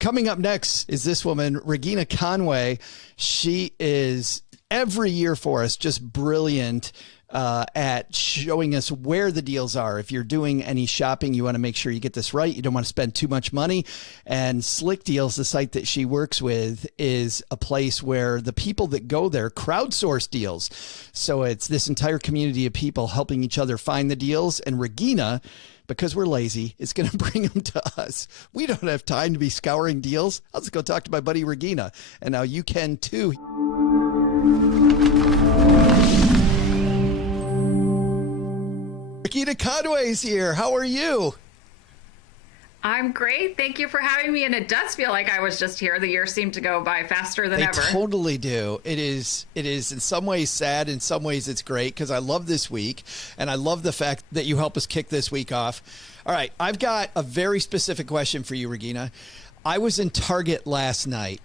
Coming up next is this woman, Regina Conway. She is every year for us just brilliant at showing us where the deals are. If you're doing any shopping, you want to make sure you get this right. You don't want to spend too much money. And Slick Deals, the site that she works with, is a place where the people that go there crowdsource deals. So it's this entire community of people helping each other find the deals. And Regina, because we're lazy, is going to bring them to us. We don't have time to be scouring deals. I'll just go talk to my buddy Regina. And now you can too. Regina Conway's here. How are you? I'm great. Thank you for having me. And it does feel like I was just here. The years seem to go by faster than ever. They totally do. It is in some ways sad. In some ways it's great because I love this week. And I love the fact that you help us kick this week off. All right. I've got a very specific question for you, Regina. I was in Target last night.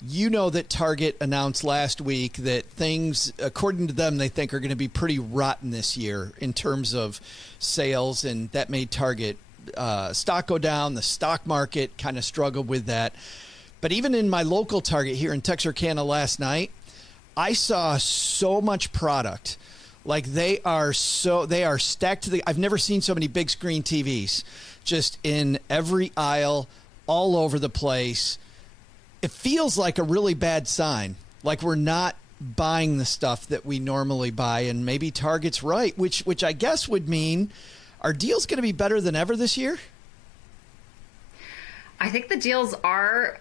You know that Target announced last week that things, according to them, they think are going to be pretty rotten this year in terms of sales. And that made Target stock go down. The stock market kind of struggled with that. But even in my local Target here in Texarkana last night, I saw so much product. Like they are stacked to I've never seen so many big screen TVs just in every aisle, all over the place. It feels like a really bad sign. Like we're not buying the stuff that we normally buy, and maybe Target's right, which I guess would mean, are deals going to be better than ever this year? I think the deals are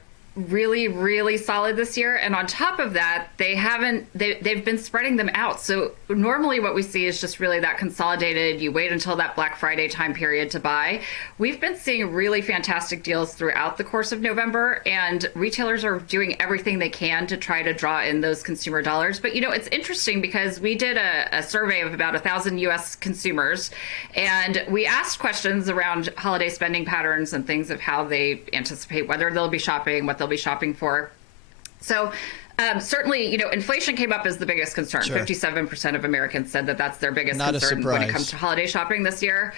really, really solid this year. And on top of that, they've been spreading them out. So normally what we see is just really that consolidated, you wait until that Black Friday time period to buy. We've been seeing really fantastic deals throughout the course of November, and retailers are doing everything they can to try to draw in those consumer dollars. But, you know, it's interesting because we did a survey of about 1,000 U.S. consumers, and we asked questions around holiday spending patterns and things of how they anticipate whether they'll be shopping, what they'll be shopping for. So certainly, you know, inflation came up as the biggest concern. Sure. 57% of Americans said that that's their biggest Not concern when it comes to holiday shopping this year.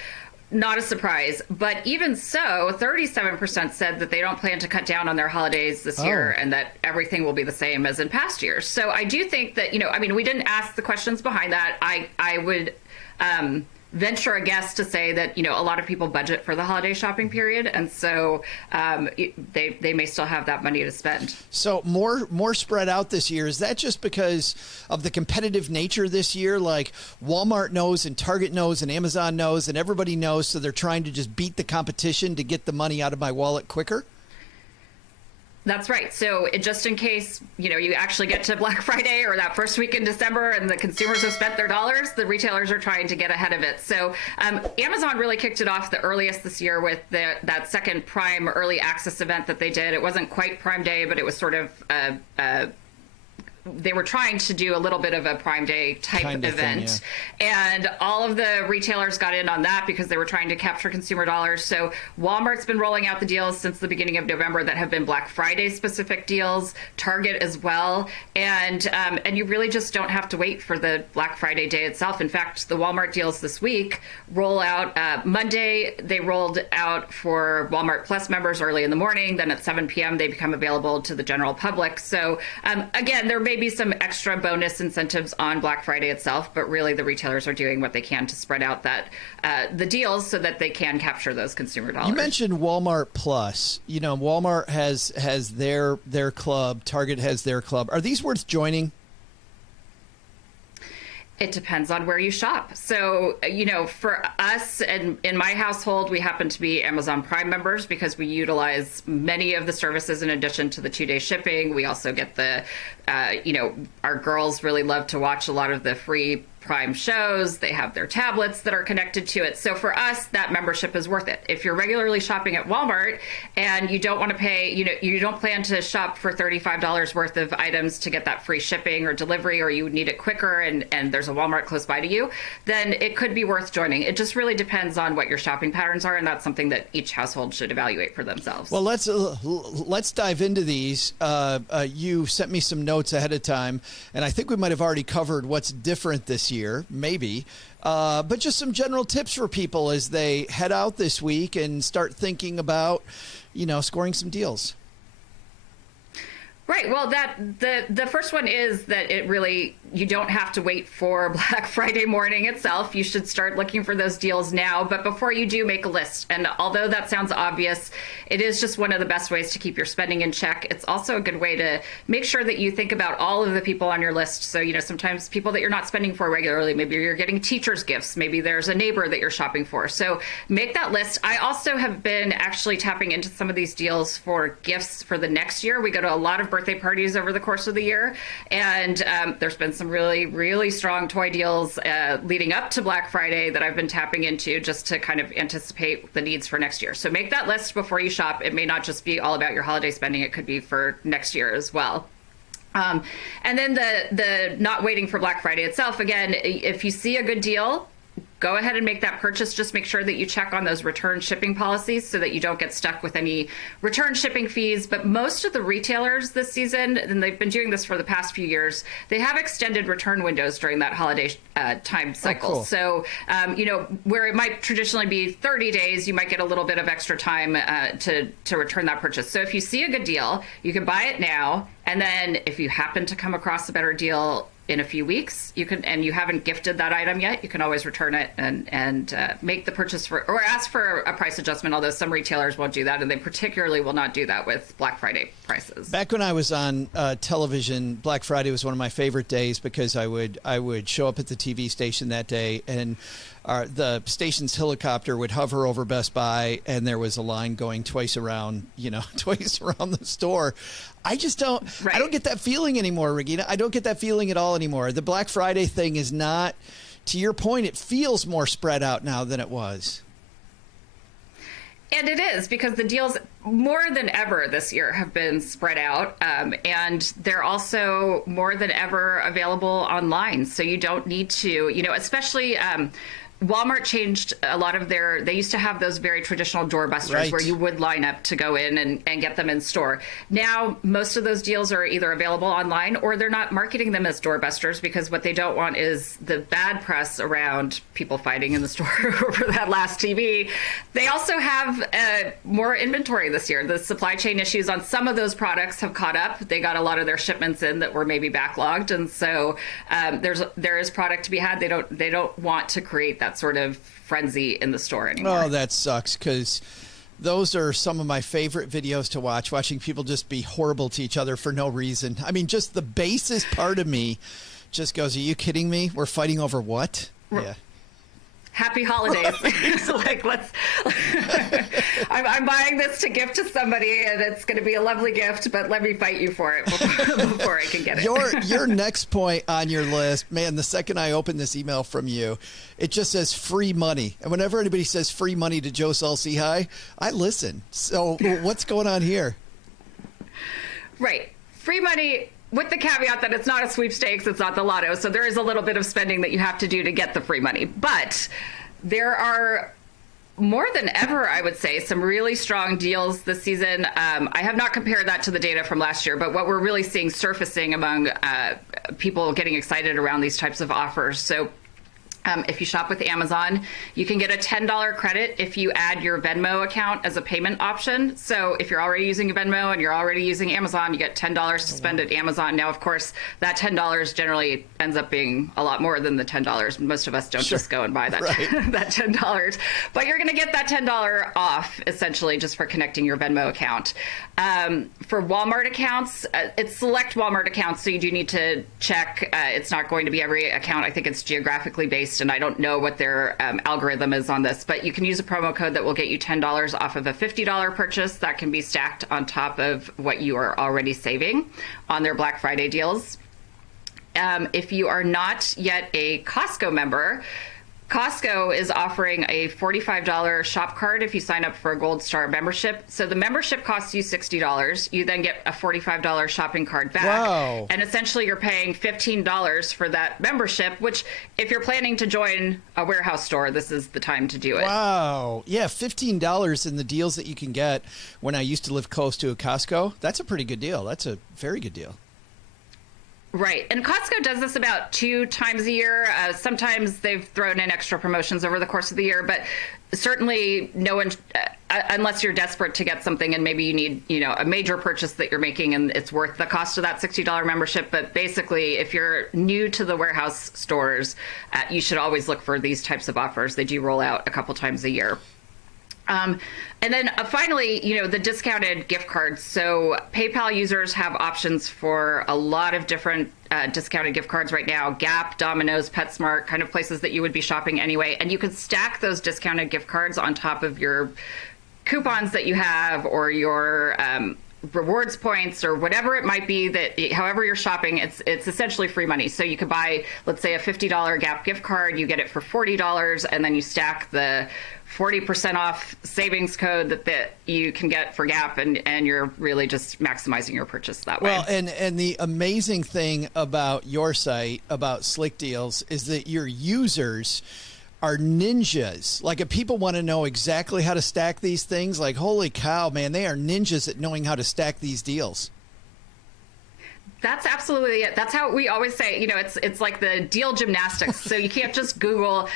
Not a surprise. But even so, 37% said that they don't plan to cut down on their holidays this year and that everything will be the same as in past years. So I do think that, you know, I mean, we didn't ask the questions behind that. I would venture a guess to say that, you know, a lot of people budget for the holiday shopping period, and so they may still have that money to spend. So more spread out this year. Is that just because of the competitive nature this year? Like Walmart knows and Target knows and Amazon knows and everybody knows, so they're trying to just beat the competition to get the money out of my wallet quicker? That's right. So just in case, you know, you actually get to Black Friday or that first week in December and the consumers have spent their dollars, the retailers are trying to get ahead of it. So Amazon really kicked it off the earliest this year with that second Prime early access event that they did. It wasn't quite Prime Day, but it was sort of they were trying to do a little bit of a Prime Day type event. Thing, yeah. And all of the retailers got in on that because they were trying to capture consumer dollars. So Walmart's been rolling out the deals since the beginning of November that have been Black Friday specific deals, Target as well. And you really just don't have to wait for the Black Friday day itself. In fact, the Walmart deals this week roll out Monday. They rolled out for Walmart Plus members early in the morning. Then at 7 p.m. they become available to the general public. So again, there may be some extra bonus incentives on Black Friday itself, but really the retailers are doing what they can to spread out that the deals so that they can capture those consumer dollars. You mentioned Walmart Plus. You know, Walmart has their club, Target has their club. Are these worth joining? It depends on where you shop. So, you know, for us and in my household, we happen to be Amazon Prime members because we utilize many of the services in addition to the 2-day shipping. We also get the, you know, our girls really love to watch a lot of the free Prime shows. They have their tablets that are connected to it. So for us, that membership is worth it. If you're regularly shopping at Walmart and you don't want to pay, you know, you don't plan to shop for $35 worth of items to get that free shipping or delivery, or you need it quicker and there's a Walmart close by to you, then it could be worth joining. It just really depends on what your shopping patterns are, and that's something that each household should evaluate for themselves. Well, let's dive into these. You sent me some notes ahead of time, and I think we might have already covered what's different this year, maybe. But just some general tips for people as they head out this week and start thinking about, you know, scoring some deals. Right. Well, the first one is that it really, you don't have to wait for Black Friday morning itself. You should start looking for those deals now. But before you do, make a list. And although that sounds obvious, it is just one of the best ways to keep your spending in check. It's also a good way to make sure that you think about all of the people on your list. So, sometimes people that you're not spending for regularly, maybe you're getting teachers' gifts, maybe there's a neighbor that you're shopping for. So make that list. I also have been actually tapping into some of these deals for gifts for the next year. We go to a lot of birthday parties over the course of the year, and there's been some really, really strong toy deals leading up to Black Friday that I've been tapping into just to kind of anticipate the needs for next year. So make that list before you shop. It may not just be all about your holiday spending. It could be for next year as well. And then the not waiting for Black Friday itself. Again, if you see a good deal, go ahead and make that purchase. Just make sure that you check on those return shipping policies so that you don't get stuck with any return shipping fees. But most of the retailers this season, and they've been doing this for the past few years, they have extended return windows during that holiday time cycle. Oh, cool. So, where it might traditionally be 30 days, you might get a little bit of extra time to return that purchase. So if you see a good deal, you can buy it now. And then if you happen to come across a better deal in a few weeks, you can, and you haven't gifted that item yet, you can always return it and make the purchase or ask for a price adjustment, although some retailers won't do that, and they particularly will not do that with Black Friday prices. Back when I was on television, Black Friday was one of my favorite days because I would show up at the TV station that day, and the station's helicopter would hover over Best Buy, and there was a line going twice around the store. I just don't. Right. I don't get that feeling anymore, Regina. I don't get that feeling at all anymore. The Black Friday thing is not, to your point, it feels more spread out now than it was. And it is, because the deals more than ever this year have been spread out, and they're also more than ever available online. So you don't need to, especially Walmart changed a lot of they used to have those very traditional doorbusters, right, where you would line up to go in and get them in store. Now, most of those deals are either available online, or they're not marketing them as doorbusters, because what they don't want is the bad press around people fighting in the store over that last TV. They also have more inventory this year. The supply chain issues on some of those products have caught up. They got a lot of their shipments in that were maybe backlogged, and so there is product to be had. They don't want to create that sort of frenzy in the store anymore. Oh, that sucks, because those are some of my favorite videos to watch, watching people just be horrible to each other for no reason. I mean, just the basest part of me just goes, are you kidding me? We're fighting over what? Yeah. Happy holidays. Like, I'm buying this to gift to somebody, and it's going to be a lovely gift, but let me fight you for it before I can get it. Your next point on your list, man, the second I open this email from you, it just says free money. And whenever anybody says free money to Joe saul-sehy, I listen. So what's going on here? Right. Free money, with the caveat that it's not a sweepstakes, it's not the lotto. So there is a little bit of spending that you have to do to get the free money. But there are, more than ever, I would say, some really strong deals this season. I have not compared that to the data from last year, but what we're really seeing surfacing among people getting excited around these types of offers. So if you shop with Amazon, you can get a $10 credit if you add your Venmo account as a payment option. So if you're already using Venmo and you're already using Amazon, you get $10 to spend at Amazon. Now, of course, that $10 generally ends up being a lot more than the $10. Most of us don't just go and buy that, right, that $10. But you're going to get that $10 off, essentially, just for connecting your Venmo account. For Walmart accounts, it's select Walmart accounts, so you do need to check. It's not going to be every account. I think it's geographically based, and I don't know what their algorithm is on this, but you can use a promo code that will get you $10 off of a $50 purchase. That can be stacked on top of what you are already saving on their Black Friday deals. If you are not yet a Costco member, Costco is offering a $45 shop card if you sign up for a Gold Star membership. So the membership costs you $60. You then get a $45 shopping card back. Wow. And essentially you're paying $15 for that membership, which if you're planning to join a warehouse store, this is the time to do it. Wow. Yeah, $15 in the deals that you can get when I used to live close to a Costco. That's a pretty good deal. That's a very good deal. Right. And Costco does this about 2 times a year. Sometimes they've thrown in extra promotions over the course of the year, but certainly no one, unless you're desperate to get something and maybe you need, a major purchase that you're making and it's worth the cost of that $60 membership. But basically, if you're new to the warehouse stores, you should always look for these types of offers. They do roll out a couple times a year. And then finally, the discounted gift cards. So PayPal users have options for a lot of different discounted gift cards right now. Gap, Domino's, PetSmart, kind of places that you would be shopping anyway. And you can stack those discounted gift cards on top of your coupons that you have, or your rewards points, or whatever it might be, that however you're shopping, it's essentially free money. So you could buy, let's say, a $50 Gap gift card, you get it for $40, and then you stack the 40% off savings code that you can get for Gap, and you're really just maximizing your purchase that way. Well, and the amazing thing about your site, about Slick Deals, is that your users are ninjas. Like, if people want to know exactly how to stack these things, like, holy cow, man, they are ninjas at knowing how to stack these deals. That's absolutely it. That's how we always say, it's like the deal gymnastics. So you can't just Google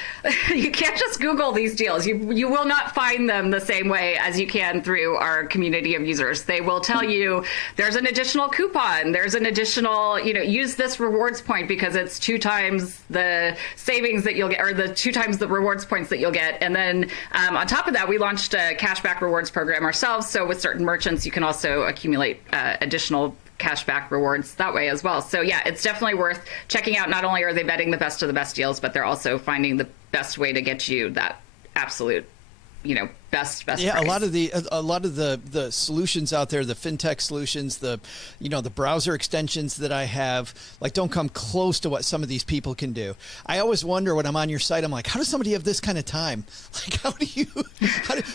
these deals. You will not find them the same way as you can through our community of users. They will tell you there's an additional coupon, there's an additional, use this rewards point because it's 2 times the savings that you'll get, or the 2 times the rewards points that you'll get. And then on top of that, we launched a cashback rewards program ourselves. So with certain merchants, you can also accumulate additional cashback rewards that way as well. So yeah, it's definitely worth checking out. Not only are they betting the best of the best deals, but they're also finding the best way to get you that absolute, best yeah, price. a lot of the solutions out there, the fintech solutions, the browser extensions that I have, like, don't come close to what some of these people can do. I always wonder when I'm on your site, I'm like, how does somebody have this kind of time? Like,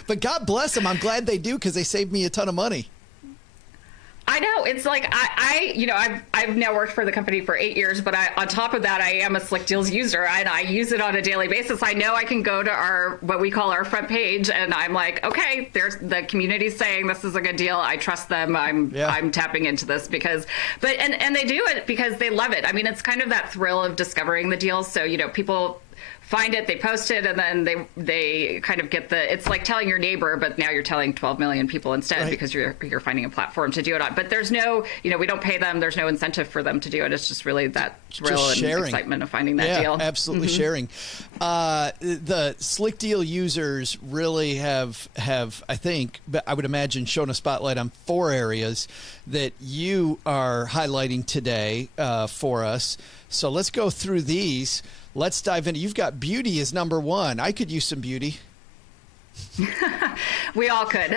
but God bless them. I'm glad they do, because they saved me a ton of money. I know. It's like I've now worked for the company for 8 years, but on top of that, I am a Slick Deals user, and I use it on a daily basis. I know I can go to what we call our front page, and I'm like, okay, there's the community saying this is a good deal. I trust them. I'm tapping into this because they do it because they love it. I mean, it's kind of that thrill of discovering the deals. So people find it, they post it, and then they kind of get it's like telling your neighbor, but now you're telling 12 million people instead, right? Because you're finding a platform to do it on. But there's no, we don't pay them. There's no incentive for them to do it. It's just really that thrill and excitement of finding that deal. Absolutely sharing. The Slick Deal users really have, I think, but I would imagine, shown a spotlight on 4 areas that you are highlighting today for us. So let's go through these. Let's dive into. You've got beauty as number 1. I could use some beauty. We all could.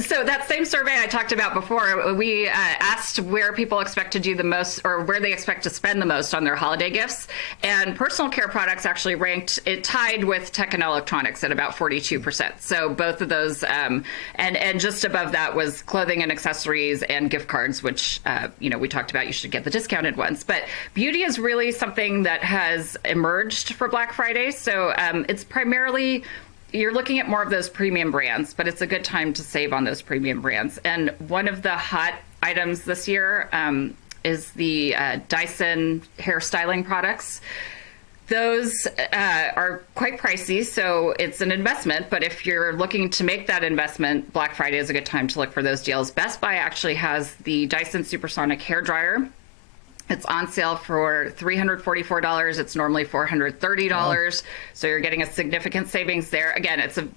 So that same survey I talked about before, we asked where people expect to do the most, or where they expect to spend the most on their holiday gifts. And personal care products actually it tied with tech and electronics at about 42%. So both of those, and just above that was clothing and accessories and gift cards, which, we talked about, you should get the discounted ones. But beauty is really something that has emerged for Black Friday. So it's primarily, you're looking at more of those premium brands, but it's a good time to save on those premium brands. And one of the hot items this year is the Dyson hairstyling products. Those are quite pricey, so it's an investment. But if you're looking to make that investment, Black Friday is a good time to look for those deals. Best Buy actually has the Dyson Supersonic hair dryer. It's on sale for $344. It's normally $430. Wow. So you're getting a significant savings there. Again, it's a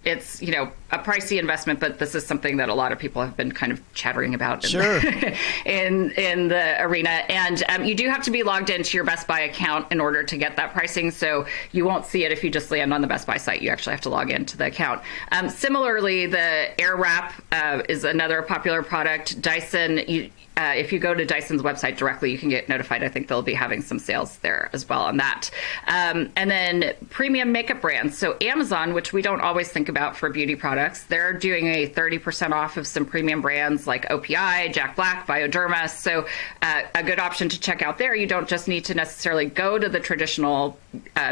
pricey investment, but this is something that a lot of people have been kind of chattering about in the arena. And you do have to be logged into your Best Buy account in order to get that pricing. So you won't see it if you just land on the Best Buy site. You actually have to log into the account. Similarly, the Air Wrap is another popular product. Dyson, if you go to Dyson's website directly, you can get notified. I think they'll be having some sales there as well on that. And then premium makeup brands. So Amazon, which we don't always think about for beauty products, they're doing a 30% off of some premium brands like OPI, Jack Black, Bioderma. So a good option to check out there. You don't just need to necessarily go to the traditional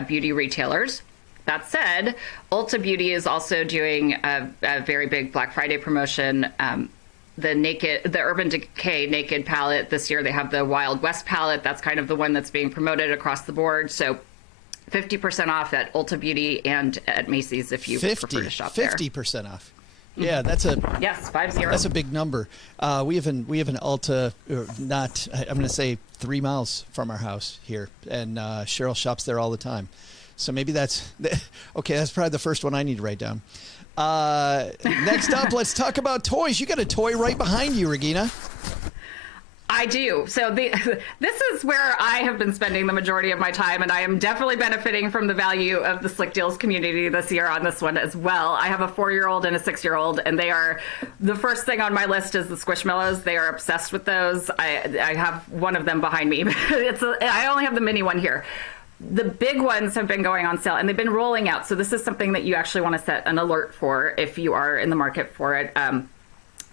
beauty retailers. That said, Ulta Beauty is also doing a very big Black Friday promotion. The Urban Decay Naked palette this year, they have the Wild West palette. That's kind of the one that's being promoted across the board. So 50% off at Ulta Beauty and at Macy's if you prefer to shop there. 50% off. Yeah, that's a yes, 50. That's a big number. We have an Ulta, not I'm going to say 3 miles from our house here, and Cheryl shops there all the time. So maybe that's okay. That's probably the first one I need to write down. Next up, let's talk about toys. You got a toy right behind you, Regina. I do. So this is where I have been spending the majority of my time, and I am definitely benefiting from the value of the Slick Deals community this year on this one as well. I have a 4-year-old and a 6-year-old, and they are the first thing on my list is the Squishmallows. They are obsessed with those. I have one of them behind me. I only have the mini one here. The big ones have been going on sale, and they've been rolling out. So this is something that you actually want to set an alert for if you are in the market for it.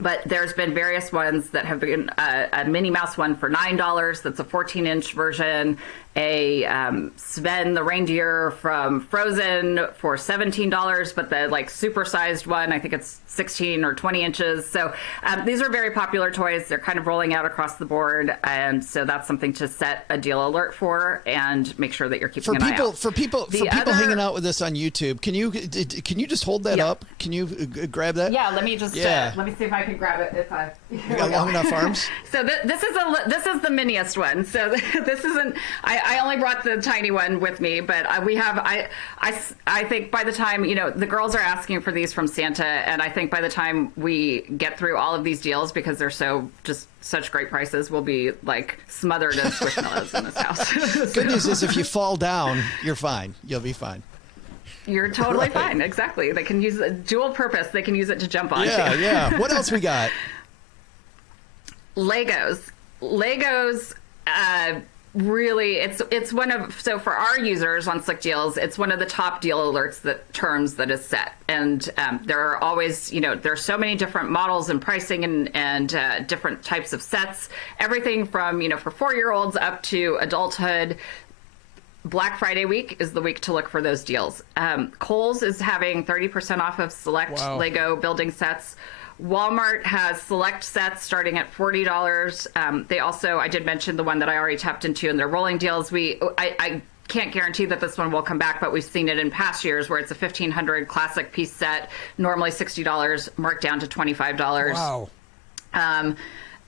But there's been various ones that have been a Minnie Mouse one for $9. That's a 14-inch version. A Sven the reindeer from Frozen for $17, but the like supersized one, I think it's 16 or 20 inches. So these are very popular toys. They're kind of rolling out across the board, and so that's something to set a deal alert for and make sure that you're keeping an eye out. For people hanging out with us on YouTube, can you just hold that up? Can you grab that? Yeah, let me just let me see if I can grab it. If I you got long enough arms. So this is the miniest one. So this isn't. I only brought the tiny one with me, but we have. I think by the time the girls are asking for these from Santa, and I think by the time we get through all of these deals, because they're such great prices, we'll be like smothered in Squishmallows in this house. Good news is if you fall down, you're fine. You'll be fine. You're totally fine. Exactly. They can use a dual purpose. They can use it to jump on. Yeah. What else we got? Legos. Really, it's one of, so for our users on Slick Deals, it's one of the top deal alerts terms that is set. And there are always, there's so many different models and pricing and different types of sets, everything from, for 4-year-olds up to adulthood. Black Friday week is the week to look for those deals. Kohl's is having 30% off of select Lego building sets. Walmart has select sets starting at $40. They also, I did mention the one that I already tapped into in their rolling deals. I can't guarantee that this one will come back, but we've seen it in past years where it's a 1,500 classic piece set, normally $60, marked down to $25. Wow.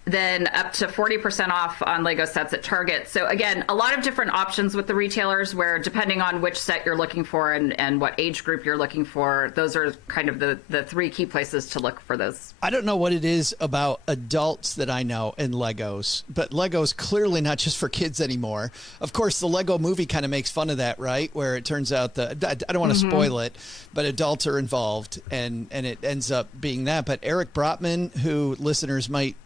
Then up to 40% off on Lego sets at Target. So again, a lot of different options with the retailers where depending on which set you're looking for and what age group you're looking for, those are kind of the 3 key places to look for those. I don't know what it is about adults that I know in Legos, but Legos clearly not just for kids anymore. Of course, the Lego movie kind of makes fun of that, right? Where it turns out I don't want to spoil it, but adults are involved and it ends up being that. But Eric Brotman, who listeners might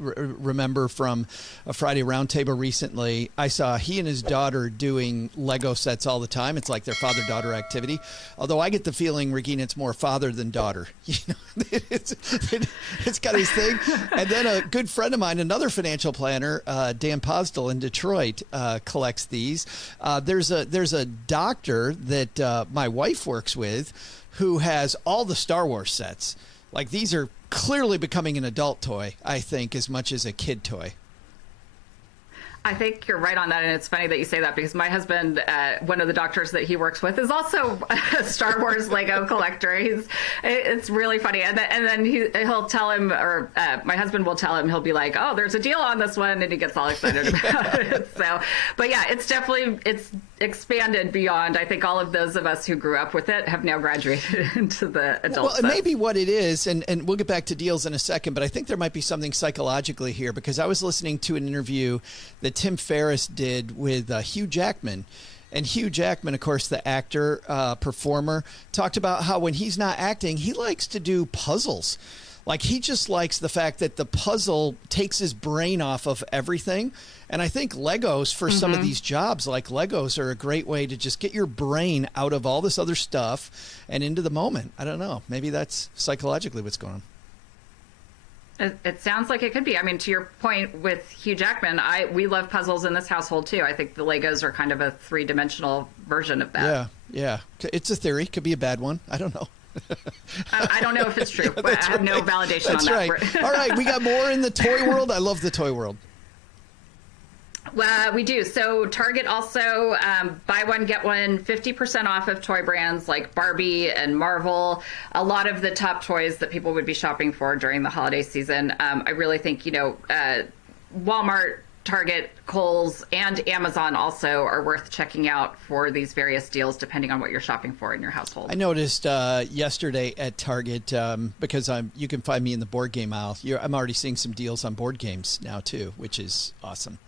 remember from a Friday Roundtable recently, I saw he and his daughter doing Lego sets all the time. It's like their father-daughter activity. Although I get the feeling, Regina, it's more father than daughter. It's got his thing. And then a good friend of mine, another financial planner, Dan Posdel in Detroit, collects these. There's a doctor that my wife works with who has all the Star Wars sets. Like, these are clearly becoming an adult toy, I think, as much as a kid toy. I think you're right on that, and it's funny that you say that because my husband, one of the doctors that he works with, is also a Star Wars Lego collector. It's really funny, and then he'll tell him, or my husband will tell him, he'll be like, "Oh, there's a deal on this one," and he gets all excited about it. So, but yeah, it's expanded beyond. I think all of those of us who grew up with it have now graduated into the adult. Well, maybe what it is, and we'll get back to deals in a second, but I think there might be something psychologically here because I was listening to an interview that Tim Ferriss did with Hugh Jackman. And Hugh Jackman, of course, the actor, performer, talked about how when he's not acting, he likes to do puzzles. Like, he just likes the fact that the puzzle takes his brain off of everything. And I think Legos, for some of these jobs, like Legos, are a great way to just get your brain out of all this other stuff and into the moment. I don't know. Maybe that's psychologically what's going on. It sounds like it could be. I mean, to your point with Hugh Jackman, we love puzzles in this household too. I think the Legos are kind of a 3-dimensional version of that. Yeah. It's a theory. Could be a bad one. I don't know. I don't know if it's true, but I have no validation on that. That's right. All right, we got more in the toy world. I love the toy world. We do. So Target also buy one, get one 50% off of toy brands like Barbie and Marvel. A lot of the top toys that people would be shopping for during the holiday season. I really think, Walmart, Target, Kohl's, and Amazon also are worth checking out for these various deals, depending on what you're shopping for in your household. I noticed yesterday at Target, because you can find me in the board game aisle. I'm already seeing some deals on board games now too, which is awesome.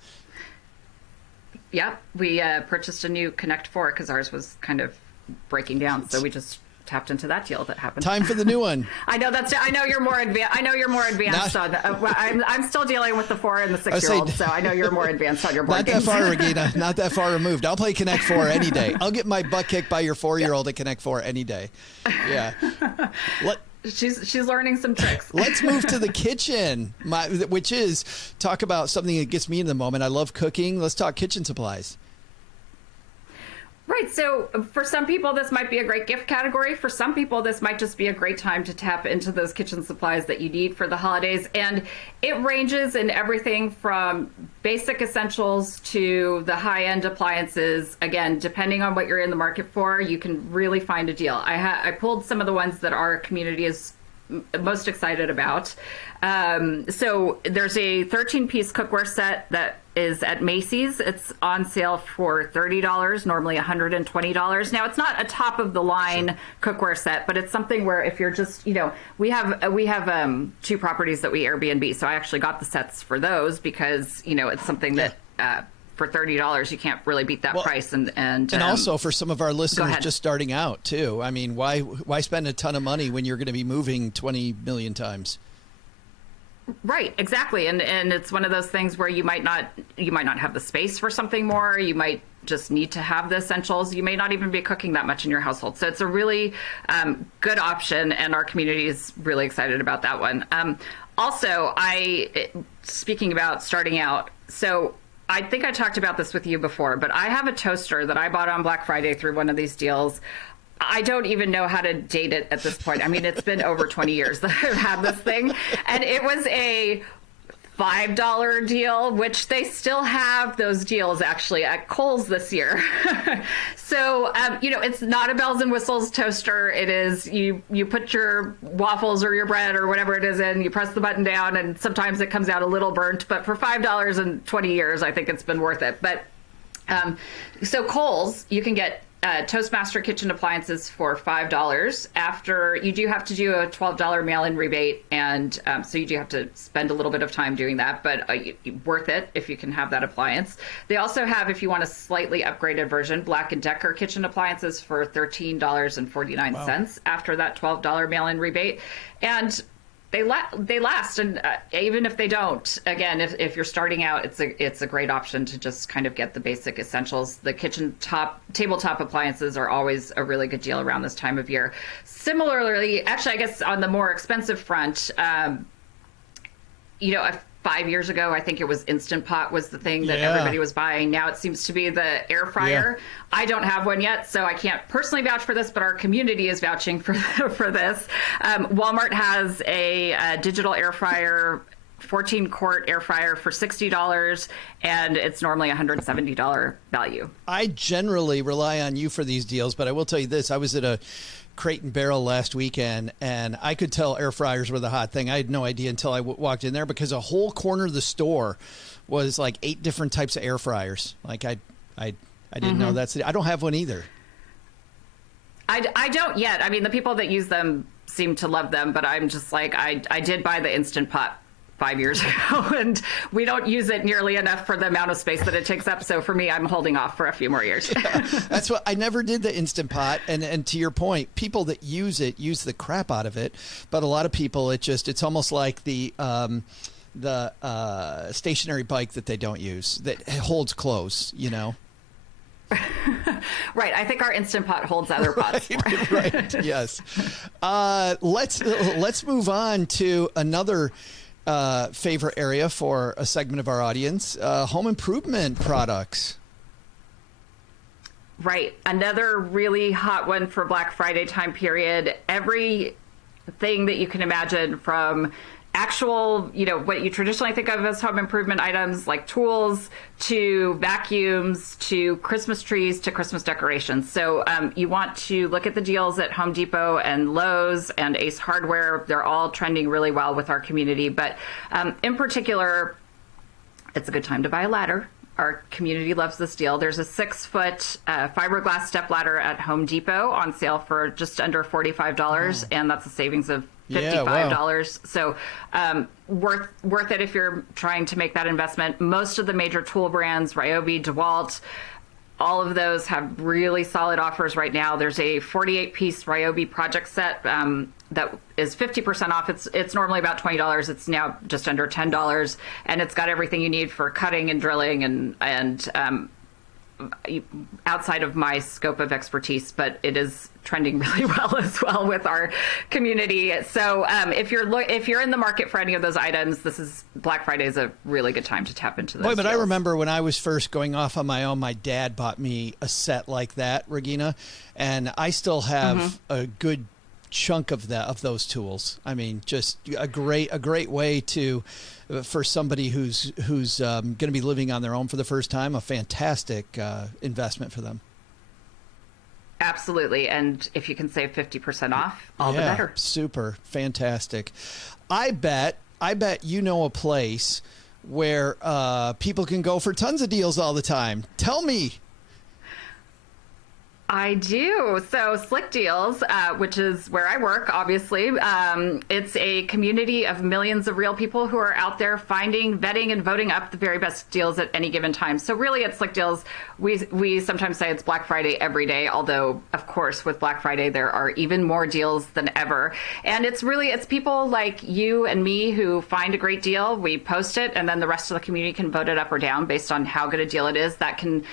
Yeah, we purchased a new Connect 4 because ours was kind of breaking down, so we just tapped into that deal that happened. Time for the new one. I know you're more advanced. I know you're more advanced on. I'm still dealing with the 4 and the 6-year-old, so I know you're more advanced on your board games. Not that far, Regina. Not that far removed. I'll play Connect 4 any day. I'll get my butt kicked by your 4-year-old at Connect 4 any day. Yeah. She's learning some tricks. Let's move to the kitchen, which is talk about something that gets me in the moment. I love cooking. Let's talk kitchen supplies. Right. So for some people, this might be a great gift category. For some people, this might just be a great time to tap into those kitchen supplies that you need for the holidays. And it ranges in everything from basic essentials to the high-end appliances. Again, depending on what you're in the market for, you can really find a deal. I pulled some of the ones that our community is most excited about. So there's a 13-piece cookware set that is at Macy's. It's on sale for $30, normally $120. Now, it's not a top of the line cookware set, but it's something where if you're just, we have 2 properties that we Airbnb. So I actually got the sets for those because, it's something that, for $30, you can't really beat that price. And also for some of our listeners just starting out too. I mean, why spend a ton of money when you're going to be moving 20 million times? Right, exactly. And it's one of those things where you might not have the space for something more. You might just need to have the essentials. You may not even be cooking that much in your household. So it's a really good option, and our community is really excited about that one. Also, speaking about starting out, so I think I talked about this with you before, but I have a toaster that I bought on Black Friday through one of these deals. I don't even know how to date it at this point. I mean, it's been over 20 years that I've had this thing. And it was a $5 deal, which they still have those deals actually at Kohl's this year. So, it's not a bells and whistles toaster. It is, you put your waffles or your bread or whatever it is in, you press the button down, and sometimes it comes out a little burnt. But for $5 in 20 years, I think it's been worth it. But so Kohl's, you can get Toastmaster kitchen appliances for $5. After you do have to do a $12 mail-in rebate, and so you do have to spend a little bit of time doing that, but worth it if you can have that appliance. They also have, if you want a slightly upgraded version, Black & Decker kitchen appliances for $13.49 after that $12 mail-in rebate, and they last, and even if they don't, again, if you're starting out, it's a great option to just kind of get the basic essentials. The tabletop appliances are always a really good deal around this time of year. Similarly, actually, I guess on the more expensive front, 5 years ago, I think it was Instant Pot was the thing that everybody was buying. Now it seems to be the air fryer. Yeah. I don't have one yet, so I can't personally vouch for this, but our community is vouching for this. Walmart has a digital air fryer, 14-quart air fryer for $60, and it's normally $170 value. I generally rely on you for these deals, but I will tell you this. I was at a Crate and Barrel last weekend, and I could tell air fryers were the hot thing. I had no idea until I walked in there, because a whole corner of the store was like 8 different types of air fryers. Like I didn't know I don't have one either. I don't yet. I mean, the people that use them seem to love them, but I'm just like, I did buy the Instant Pot 5 years ago, and we don't use it nearly enough for the amount of space that it takes up. So for me, I'm holding off for a few more years. That's what I never did, the Instant Pot. And to your point, people that use it use the crap out of it. But a lot of people, it's almost like the stationary bike that they don't use, that holds close, Right. I think our Instant Pot holds other pots. Right. Yes. Let's move on to another favorite area for a segment of our audience, home improvement products. Right. Another really hot one for Black Friday time period. Everything that you can imagine, from actual, what you traditionally think of as home improvement items like tools to vacuums to Christmas trees to Christmas decorations. So you want to look at the deals at Home Depot and Lowe's and Ace Hardware. They're all trending really well with our community. But in particular, it's a good time to buy a ladder. Our community loves this deal. There's a 6-foot fiberglass step ladder at Home Depot on sale for just under $45, and that's a savings of $55. So worth it if you're trying to make that investment. Most of the major tool brands, Ryobi, DeWalt, all of those have really solid offers right now. There's a 48-piece Ryobi project set that is 50% off. It's normally about $20. It's now just under $10, and it's got everything you need for cutting and drilling and outside of my scope of expertise, but it is trending really well as well with our community. So if you're in the market for any of those items, Black Friday is a really good time to tap into those. Boy, but deals. I remember when I was first going off on my own, my dad bought me a set like that, Regina, and I still have a good chunk of those tools. I mean, just a great way to for somebody who's going to be living on their own for the first time, a fantastic investment for them. Absolutely. And if you can save 50% off, all the better. Super fantastic. I bet a place where people can go for tons of deals all the time. Tell me. I do. So Slick Deals, which is where I work, obviously, it's a community of millions of real people who are out there finding, vetting, and voting up the very best deals at any given time. So really at Slick Deals, we sometimes say it's Black Friday every day, although, of course, with Black Friday, there are even more deals than ever. And it's people like you and me who find a great deal, we post it, and then the rest of the community can vote it up or down based on how good a deal it is. That can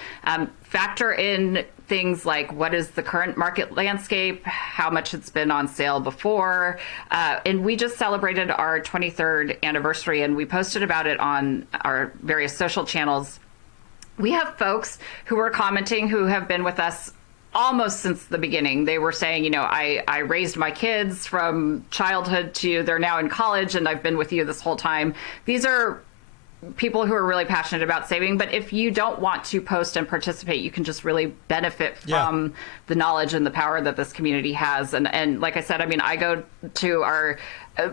factor in things like what is the current market landscape, how much it's been on sale before. And we just celebrated our 23rd anniversary, and we posted about it on our various social channels. We have folks who are commenting who have been with us almost since the beginning. They were saying, I raised my kids from childhood to they're now in college, and I've been with you this whole time. These are people who are really passionate about saving, but if you don't want to post and participate, you can just really benefit from the knowledge and the power that this community has. And like I said, I mean, I go to our,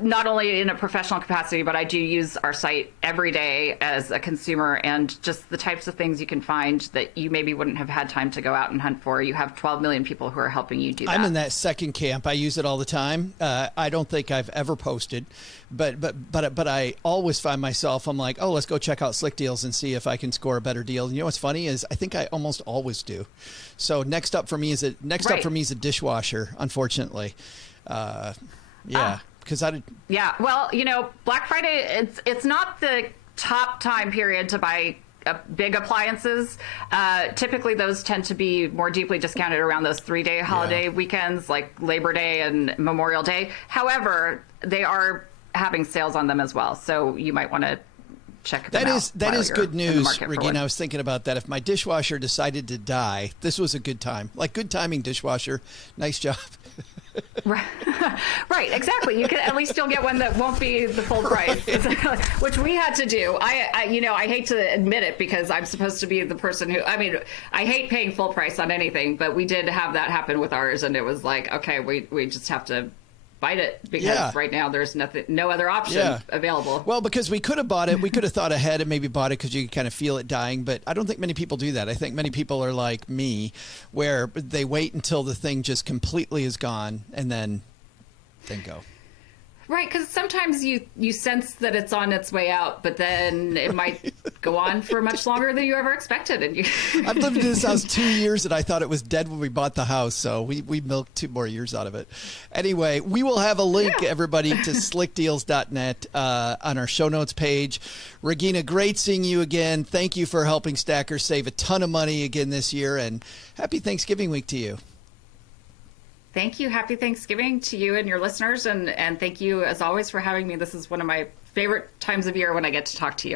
not only in a professional capacity, but I do use our site every day as a consumer, and just the types of things you can find that you maybe wouldn't have had time to go out and hunt for. You have 12 million people who are helping you do that. I'm in that second camp. I use it all the time. I don't think I've ever posted, but I always find myself, I'm like, oh, let's go check out Slick Deals and see if I can score a better deal. And you know what's funny is I think I almost always do. So next up for me is a dishwasher, unfortunately. Because well, Black Friday, it's not the top time period to buy big appliances. Typically those tend to be more deeply discounted around those 3-day holiday weekends like Labor Day and Memorial Day. However, they are having sales on them as well, so you might want to check them out. That is good news, Regina. I was thinking about that. If my dishwasher decided to die, this was a good time. Like, good timing, dishwasher. Nice job. Right, exactly. You can at least you'll get one that won't be the full price, which we had to do. I hate to admit it because I'm supposed to be the person who, I hate paying full price on anything, but we did have that happen with ours, and it was like, okay, we just have to bite it because right now there's no other option available. Well, because we could have bought it. We could have thought ahead and maybe bought it because you could kind of feel it dying. But I don't think many people do that. I think many people are like me, where they wait until the thing just completely is gone and then go. Right, because sometimes you sense that it's on its way out, but then it might go on for much longer than you ever expected. And I've lived in this house 2 years, and I thought it was dead when we bought the house, so we milked 2 more years out of it. Anyway, we will have a link, everybody, to slickdeals.net on our show notes page. Regina, great seeing you again. Thank you for helping stackers save a ton of money again this year, and happy Thanksgiving week to you. Thank you. Happy Thanksgiving to you and your listeners. And thank you, as always, for having me. This is one of my favorite times of year when I get to talk to you.